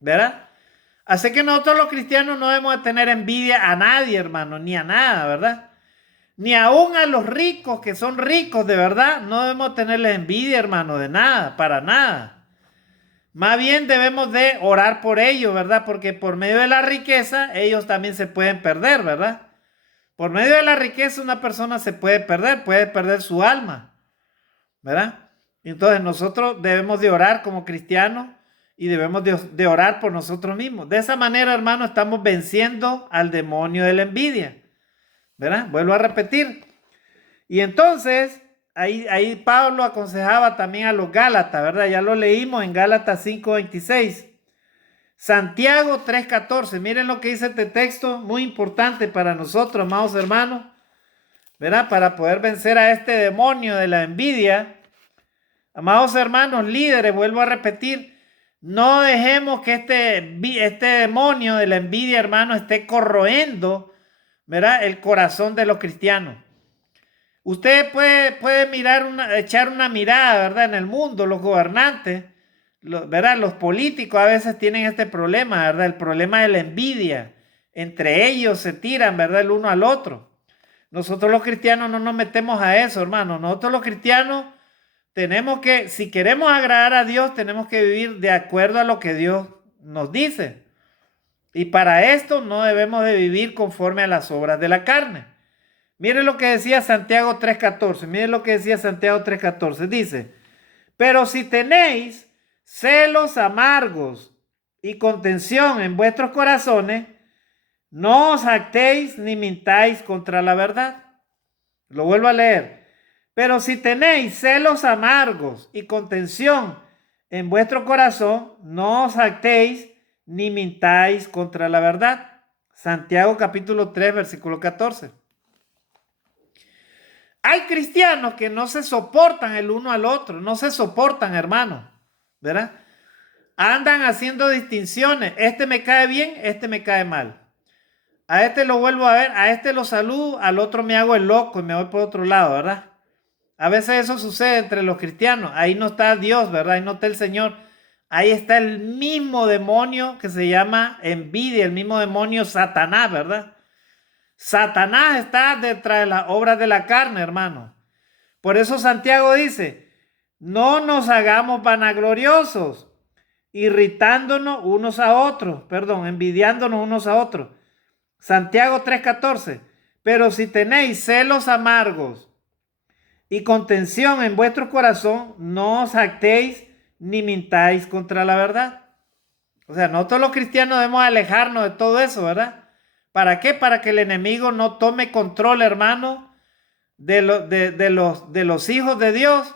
¿verdad? Así que nosotros los cristianos no debemos de tener envidia a nadie, hermano, ni a nada, ¿verdad? Ni aún a los ricos que son ricos de verdad, no debemos tenerles envidia, hermano, de nada, para nada. Más bien debemos de orar por ellos, ¿verdad? Porque por medio de la riqueza ellos también se pueden perder, ¿verdad? Por medio de la riqueza una persona se puede perder su alma, ¿verdad? Entonces nosotros debemos de orar como cristianos y debemos de orar por nosotros mismos. De esa manera, hermano, estamos venciendo al demonio de la envidia, ¿verdad? Vuelvo a repetir. Y entonces, ahí Pablo aconsejaba también a los Gálatas, ¿verdad? Ya lo leímos en Gálatas 5:26. Santiago 3:14, miren lo que dice este texto, muy importante para nosotros, amados hermanos, ¿verdad? Para poder vencer a este demonio de la envidia. Amados hermanos, líderes, vuelvo a repetir, no dejemos que este demonio de la envidia, hermano, esté corroendo, ¿verdad? El corazón de los cristianos. Usted puede echar una mirada, ¿verdad? En el mundo, los gobernantes, ¿verdad? Los políticos a veces tienen este problema, ¿verdad? El problema de la envidia. Entre ellos se tiran, ¿verdad? El uno al otro. Nosotros los cristianos no nos metemos a eso, hermano. Nosotros los cristianos tenemos que, si queremos agradar a Dios, tenemos que vivir de acuerdo a lo que Dios nos dice. Y para esto no debemos de vivir conforme a las obras de la carne. Miren lo que decía Santiago 3:14. Miren lo que decía Santiago 3:14. Dice, pero si tenéis celos amargos y contención en vuestros corazones, no os jactéis ni mintáis contra la verdad. Lo vuelvo a leer. Pero si tenéis celos amargos y contención en vuestro corazón, no os jactéis ni mintáis contra la verdad. Santiago capítulo 3, versículo 14. Hay cristianos que no se soportan el uno al otro, no se soportan, hermano, ¿verdad? Andan haciendo distinciones. Este me cae bien, este me cae mal. A este lo vuelvo a ver, a este lo saludo, al otro me hago el loco y me voy por otro lado, ¿verdad? A veces eso sucede entre los cristianos. Ahí no está Dios, ¿verdad? Ahí no está el Señor. Ahí está el mismo demonio que se llama envidia, el mismo demonio Satanás, ¿verdad? Satanás está detrás de las obras de la carne, hermano. Por eso Santiago dice, no nos hagamos vanagloriosos, irritándonos unos a otros, envidiándonos unos a otros. Santiago 3:14, pero si tenéis celos amargos y contención en vuestro corazón, no os jactéis ni mintáis contra la verdad. O sea, nosotros los cristianos debemos alejarnos de todo eso, ¿verdad? ¿Para qué? Para que el enemigo no tome control, hermano, de los hijos de Dios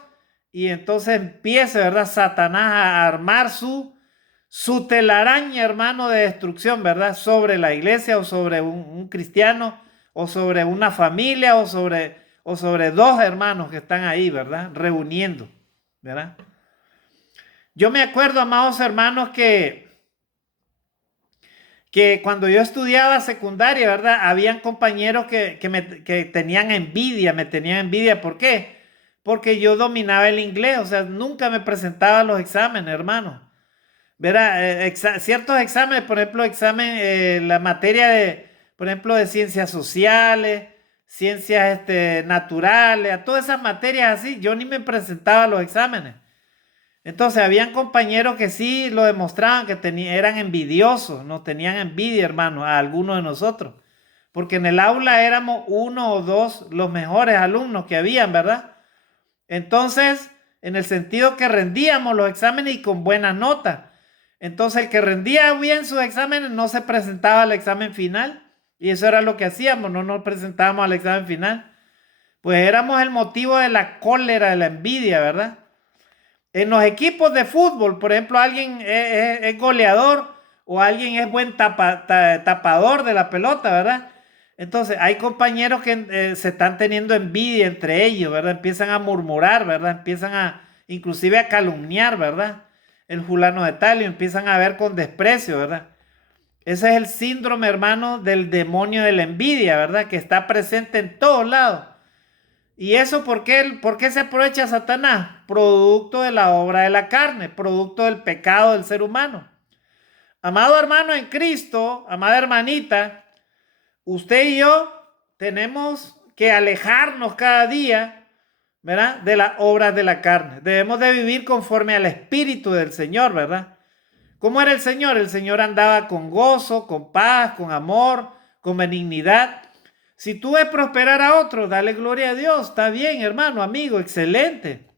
y entonces empiece, ¿verdad? Satanás a armar su telaraña, hermano, de destrucción, ¿verdad? Sobre la iglesia o sobre un cristiano o sobre una familia o sobre dos hermanos que están ahí, ¿verdad? Reuniendo, ¿verdad? Yo me acuerdo, amados hermanos, que cuando yo estudiaba secundaria, ¿verdad? Habían compañeros que tenían envidia, me tenían envidia. ¿Por qué? Porque yo dominaba el inglés, o sea, nunca me presentaba a los exámenes, hermano. Verá, ciertos exámenes, por ejemplo, la materia de, por ejemplo, de ciencias sociales, ciencias naturales, a todas esas materias así, yo ni me presentaba a los exámenes. Entonces, habían compañeros que sí lo demostraban, que eran envidiosos, nos tenían envidia, hermano, a algunos de nosotros. Porque en el aula éramos uno o dos los mejores alumnos que habían, ¿verdad? Entonces, en el sentido que rendíamos los exámenes y con buena nota. Entonces, el que rendía bien sus exámenes no se presentaba al examen final. Y eso era lo que hacíamos, no nos presentábamos al examen final. Pues éramos el motivo de la cólera, de la envidia, ¿verdad? En los equipos de fútbol, por ejemplo, alguien es goleador o alguien es buen tapador de la pelota, ¿verdad? Entonces, hay compañeros que se están teniendo envidia entre ellos, ¿verdad? Empiezan a murmurar, ¿verdad? Inclusive a calumniar, ¿verdad? El fulano de tal y empiezan a ver con desprecio, ¿verdad? Ese es el síndrome, hermano, del demonio de la envidia, ¿verdad? Que está presente en todos lados. ¿Y eso por qué se aprovecha Satanás? Producto de la obra de la carne, producto del pecado del ser humano. Amado hermano en Cristo, amada hermanita, usted y yo tenemos que alejarnos cada día, ¿verdad? De las obras de la carne. Debemos de vivir conforme al Espíritu del Señor, ¿verdad? ¿Cómo era el Señor? El Señor andaba con gozo, con paz, con amor, con benignidad. Si tú ves prosperar a otros, dale gloria a Dios. Está bien, hermano, amigo, excelente.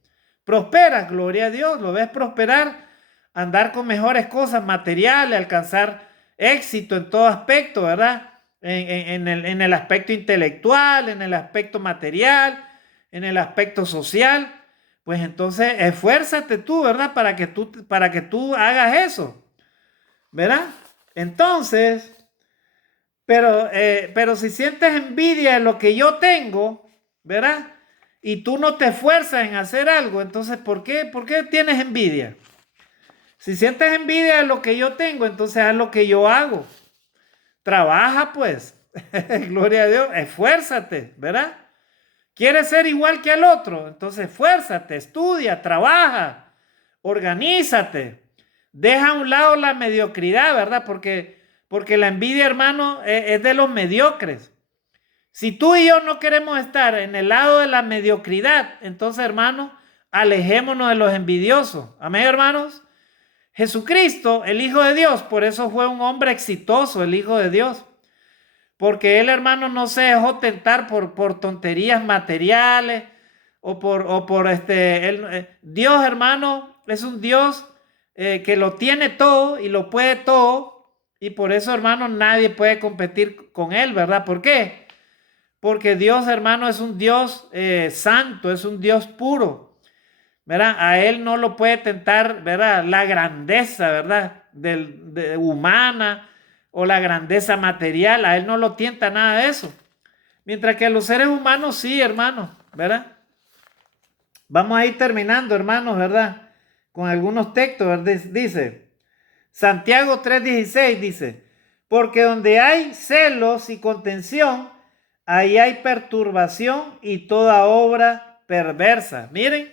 Prospera, gloria a Dios. Lo ves prosperar, andar con mejores cosas materiales, alcanzar éxito en todo aspecto, ¿verdad? En el aspecto intelectual, en el aspecto material, en el aspecto social. Pues entonces esfuérzate tú, ¿verdad? Para que tú hagas eso, ¿verdad? Entonces, pero si sientes envidia de lo que yo tengo, ¿verdad? Y tú no te esfuerzas en hacer algo, entonces, ¿por qué tienes envidia? Si sientes envidia de lo que yo tengo, entonces haz lo que yo hago. Trabaja, pues. Gloria a Dios. Esfuérzate, ¿verdad? ¿Quieres ser igual que el otro? Entonces, esfuérzate, estudia, trabaja, organízate. deja a un lado la mediocridad, ¿verdad? Porque la envidia, hermano, es de los mediocres. Si tú y yo no queremos estar en el lado de la mediocridad, entonces, hermano, alejémonos de los envidiosos. Amén, hermanos. Jesucristo, el Hijo de Dios, por eso fue un hombre exitoso, el Hijo de Dios. Porque él, hermano, no se dejó tentar por tonterías materiales Dios, hermano, es un Dios que lo tiene todo y lo puede todo. Y por eso, hermano, nadie puede competir con él, ¿verdad? ¿Por qué? Porque Dios, hermano, es un Dios santo, es un Dios puro, ¿verdad? A él no lo puede tentar, ¿verdad? La grandeza, ¿verdad? Humana o la grandeza material, a él no lo tienta nada de eso. Mientras que a los seres humanos sí, hermano, ¿verdad? Vamos a ir terminando, hermanos, ¿verdad? Con algunos textos, ¿verdad? Dice, Santiago 3:16 dice, porque donde hay celos y contención, ahí hay perturbación y toda obra perversa. Miren,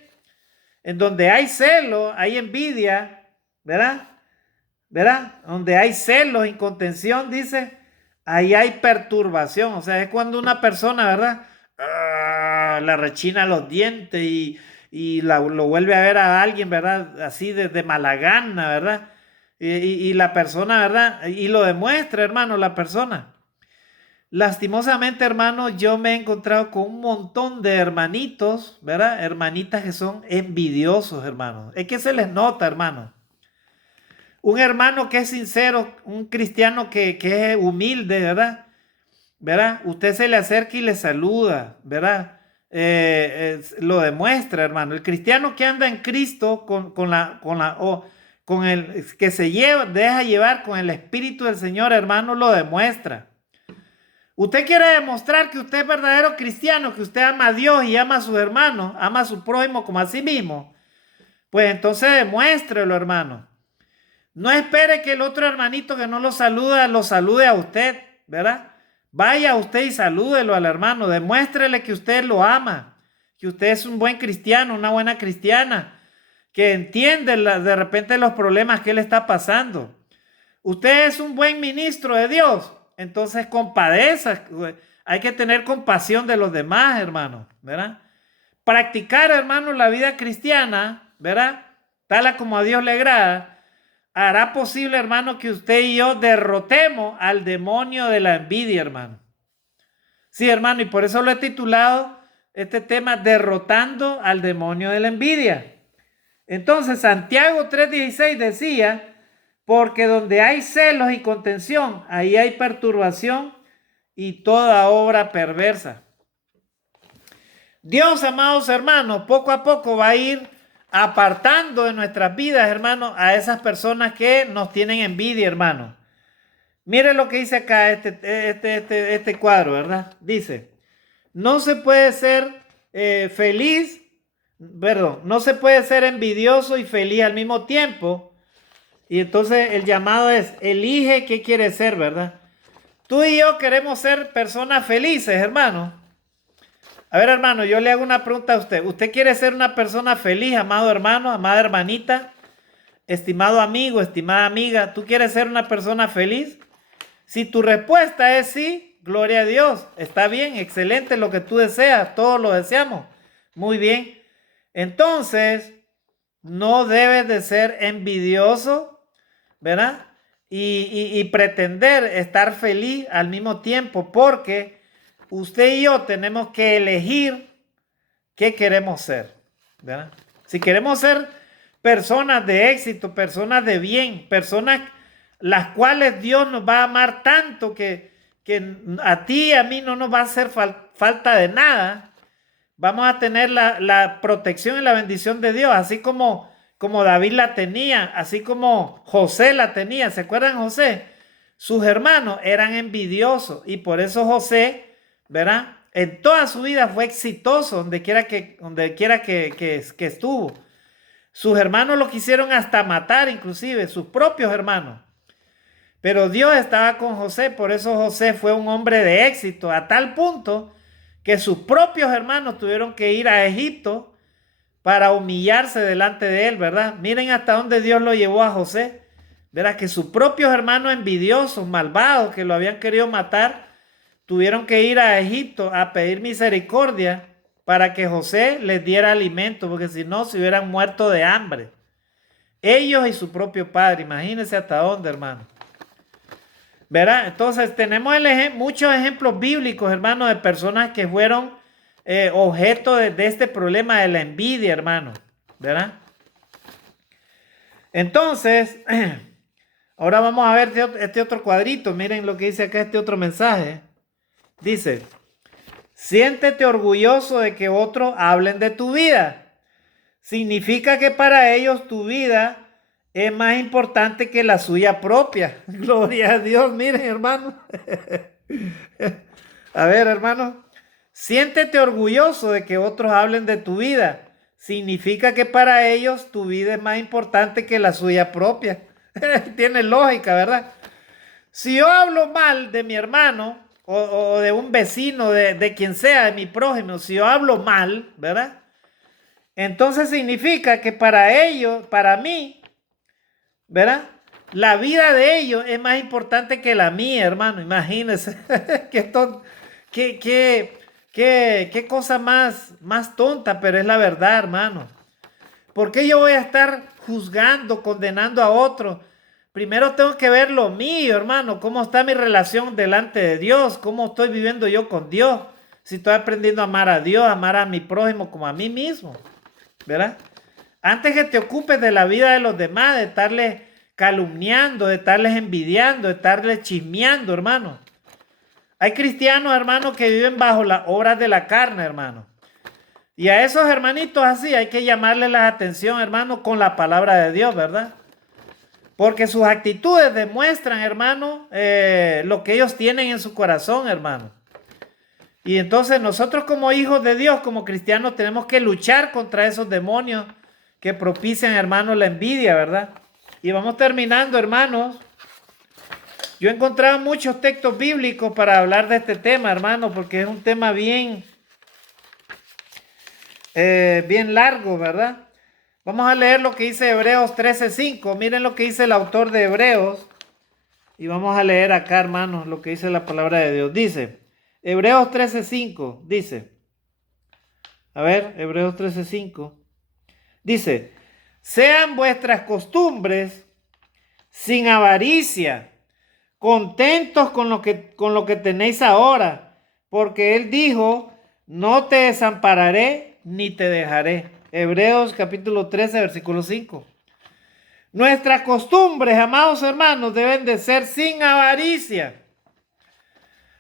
en donde hay celo, hay envidia, ¿verdad? ¿Verdad? Donde hay celos y contención, dice, ahí hay perturbación. O sea, es cuando una persona, ¿verdad? La rechina los dientes y lo vuelve a ver a alguien, ¿verdad? Así de mala gana, ¿verdad? Y la persona, ¿verdad? Y lo demuestra, hermano, la persona. Lastimosamente, hermano, yo me he encontrado con un montón de hermanitos, ¿verdad? Hermanitas que son envidiosos, hermano. Es que se les nota, hermano. Un hermano que es sincero, un cristiano que es humilde, ¿verdad? ¿Verdad? Usted se le acerca y le saluda, ¿verdad? Lo demuestra, hermano. El cristiano que anda en Cristo con el que deja llevar con el Espíritu del Señor, hermano, lo demuestra. Usted quiere demostrar que usted es verdadero cristiano, que usted ama a Dios y ama a sus hermanos, ama a su prójimo como a sí mismo. Pues entonces demuéstrelo, hermano. No espere que el otro hermanito que no lo salude a usted, ¿verdad? Vaya usted y salúdelo al hermano, demuéstrele que usted lo ama, que usted es un buen cristiano, una buena cristiana, que entiende de repente los problemas que él está pasando. Usted es un buen ministro de Dios, entonces compadezca, hay que tener compasión de los demás, hermano, ¿verdad? Practicar, hermano, la vida cristiana, ¿verdad? Tal como a Dios le agrada, hará posible, hermano, que usted y yo derrotemos al demonio de la envidia, hermano. Sí, hermano, y por eso lo he titulado este tema, derrotando al demonio de la envidia. Entonces, Santiago 3:16 decía, porque donde hay celos y contención, ahí hay perturbación y toda obra perversa. Dios, amados hermanos, poco a poco va a ir apartando de nuestras vidas, hermanos, a esas personas que nos tienen envidia, hermano. Mire lo que dice acá este cuadro, ¿verdad? Dice, no se puede ser no se puede ser envidioso y feliz al mismo tiempo. Y entonces el llamado es, elige qué quieres ser, ¿verdad? Tú y yo queremos ser personas felices, hermano. A ver, hermano, yo le hago una pregunta a usted. ¿Usted quiere ser una persona feliz, amado hermano, amada hermanita? Estimado amigo, estimada amiga, ¿tú quieres ser una persona feliz? Si tu respuesta es sí, gloria a Dios. Está bien, excelente lo que tú deseas, todos lo deseamos. Muy bien. Entonces, no debes de ser envidioso, ¿verdad? Y pretender estar feliz al mismo tiempo, porque usted y yo tenemos que elegir qué queremos ser, ¿verdad? Si queremos ser personas de éxito, personas de bien, personas las cuales Dios nos va a amar tanto que a ti y a mí no nos va a hacer falta de nada, vamos a tener la protección y la bendición de Dios, así como David la tenía, así como José la tenía. ¿Se acuerdan José? Sus hermanos eran envidiosos y por eso José, ¿verdad? En toda su vida fue exitoso donde quiera que estuvo. Sus hermanos lo quisieron hasta matar, inclusive sus propios hermanos. Pero Dios estaba con José, por eso José fue un hombre de éxito, a tal punto que sus propios hermanos tuvieron que ir a Egipto para humillarse delante de él, ¿verdad? Miren hasta dónde Dios lo llevó a José. Verá que sus propios hermanos envidiosos, malvados, que lo habían querido matar, tuvieron que ir a Egipto a pedir misericordia para que José les diera alimento, porque si no, se hubieran muerto de hambre. Ellos y su propio padre, imagínense hasta dónde, hermano. ¿Verdad? Entonces tenemos muchos ejemplos bíblicos, hermano, de personas que fueron objeto de este problema de la envidia, hermano. ¿Verdad? Entonces, ahora vamos a ver este otro cuadrito. Miren lo que dice acá este otro mensaje. Dice, siéntete orgulloso de que otros hablen de tu vida. Significa que para ellos tu vida es más importante que la suya propia. Gloria a Dios, miren, hermano. A ver, hermano. Siéntete orgulloso de que otros hablen de tu vida. Significa que para ellos tu vida es más importante que la suya propia. Tiene lógica, ¿verdad? Si yo hablo mal de mi hermano o de un vecino, de quien sea, de mi prójimo, si yo hablo mal, ¿verdad? Entonces significa que para ellos, para mí, ¿verdad? La vida de ellos es más importante que la mía, hermano. Imagínense. Qué cosa más tonta, pero es la verdad, hermano. ¿Por qué yo voy a estar juzgando, condenando a otro? Primero tengo que ver lo mío, hermano. ¿Cómo está mi relación delante de Dios? ¿Cómo estoy viviendo yo con Dios? Si estoy aprendiendo a amar a Dios, a amar a mi prójimo como a mí mismo, ¿verdad? Antes que te ocupes de la vida de los demás, de estarles calumniando, de estarles envidiando, de estarles chismeando, hermano. Hay cristianos, hermano, que viven bajo las obras de la carne, hermano. Y a esos hermanitos así hay que llamarles la atención, hermano, con la palabra de Dios, ¿verdad? Porque sus actitudes demuestran, hermano, lo que ellos tienen en su corazón, hermano. Y entonces nosotros como hijos de Dios, como cristianos, tenemos que luchar contra esos demonios que propician, hermano, la envidia, ¿verdad? Y vamos terminando, hermanos. Yo he encontrado muchos textos bíblicos para hablar de este tema, hermano, porque es un tema bien largo, ¿verdad? Vamos a leer lo que dice Hebreos 13:5. Miren lo que dice el autor de Hebreos. Y vamos a leer acá, hermanos, lo que dice la palabra de Dios. Dice, Hebreos 13:5, dice, a ver, Hebreos 13:5. Dice, sean vuestras costumbres sin avaricia, contentos con lo que tenéis ahora, porque él dijo, no te desampararé ni te dejaré. Hebreos capítulo 13, versículo 5. Nuestras costumbres, amados hermanos, deben de ser sin avaricia.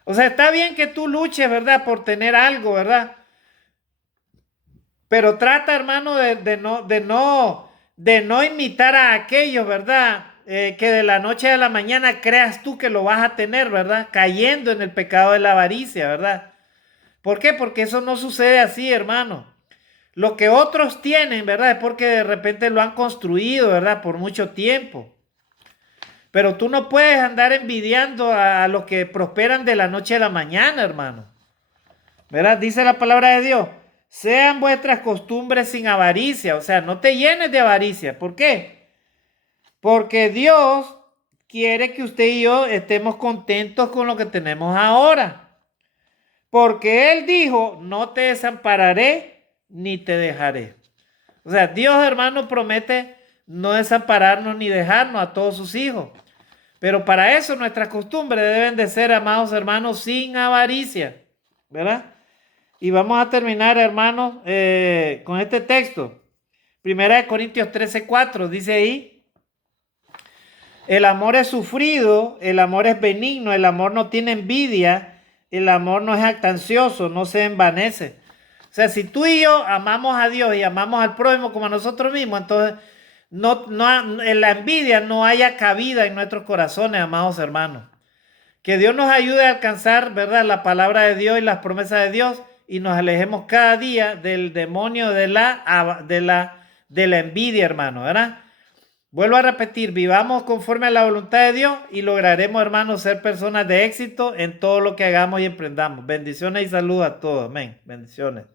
O sea, está bien que tú luches, ¿verdad? Por tener algo, ¿verdad? Pero trata, hermano, de no imitar a aquellos, ¿verdad? Que de la noche a la mañana creas tú que lo vas a tener, ¿verdad? Cayendo en el pecado de la avaricia, ¿verdad? ¿Por qué? Porque eso no sucede así, hermano. Lo que otros tienen, ¿verdad? Es porque de repente lo han construido, ¿verdad? Por mucho tiempo. Pero tú no puedes andar envidiando a los que prosperan de la noche a la mañana, hermano. ¿Verdad? Dice la palabra de Dios. Sean vuestras costumbres sin avaricia. O sea, no te llenes de avaricia. ¿Por qué? Porque Dios quiere que usted y yo estemos contentos con lo que tenemos ahora. Porque Él dijo, no te desampararé ni te dejaré. O sea, Dios, hermano, promete no desampararnos ni dejarnos a todos sus hijos. Pero para eso nuestras costumbres deben de ser, amados hermanos, sin avaricia. ¿Verdad? Y vamos a terminar, hermanos, con este texto. Primera de Corintios 13:4, dice ahí, el amor es sufrido, el amor es benigno, el amor no tiene envidia, el amor no es jactancioso, no se envanece. O sea, si tú y yo amamos a Dios y amamos al prójimo como a nosotros mismos, entonces en la envidia no haya cabida en nuestros corazones, amados hermanos. Que Dios nos ayude a alcanzar, ¿verdad?, la palabra de Dios y las promesas de Dios y nos alejemos cada día del demonio de la envidia, hermano, ¿verdad? Vuelvo a repetir, vivamos conforme a la voluntad de Dios y lograremos, hermanos, ser personas de éxito en todo lo que hagamos y emprendamos. Bendiciones y salud a todos. Amén. Bendiciones.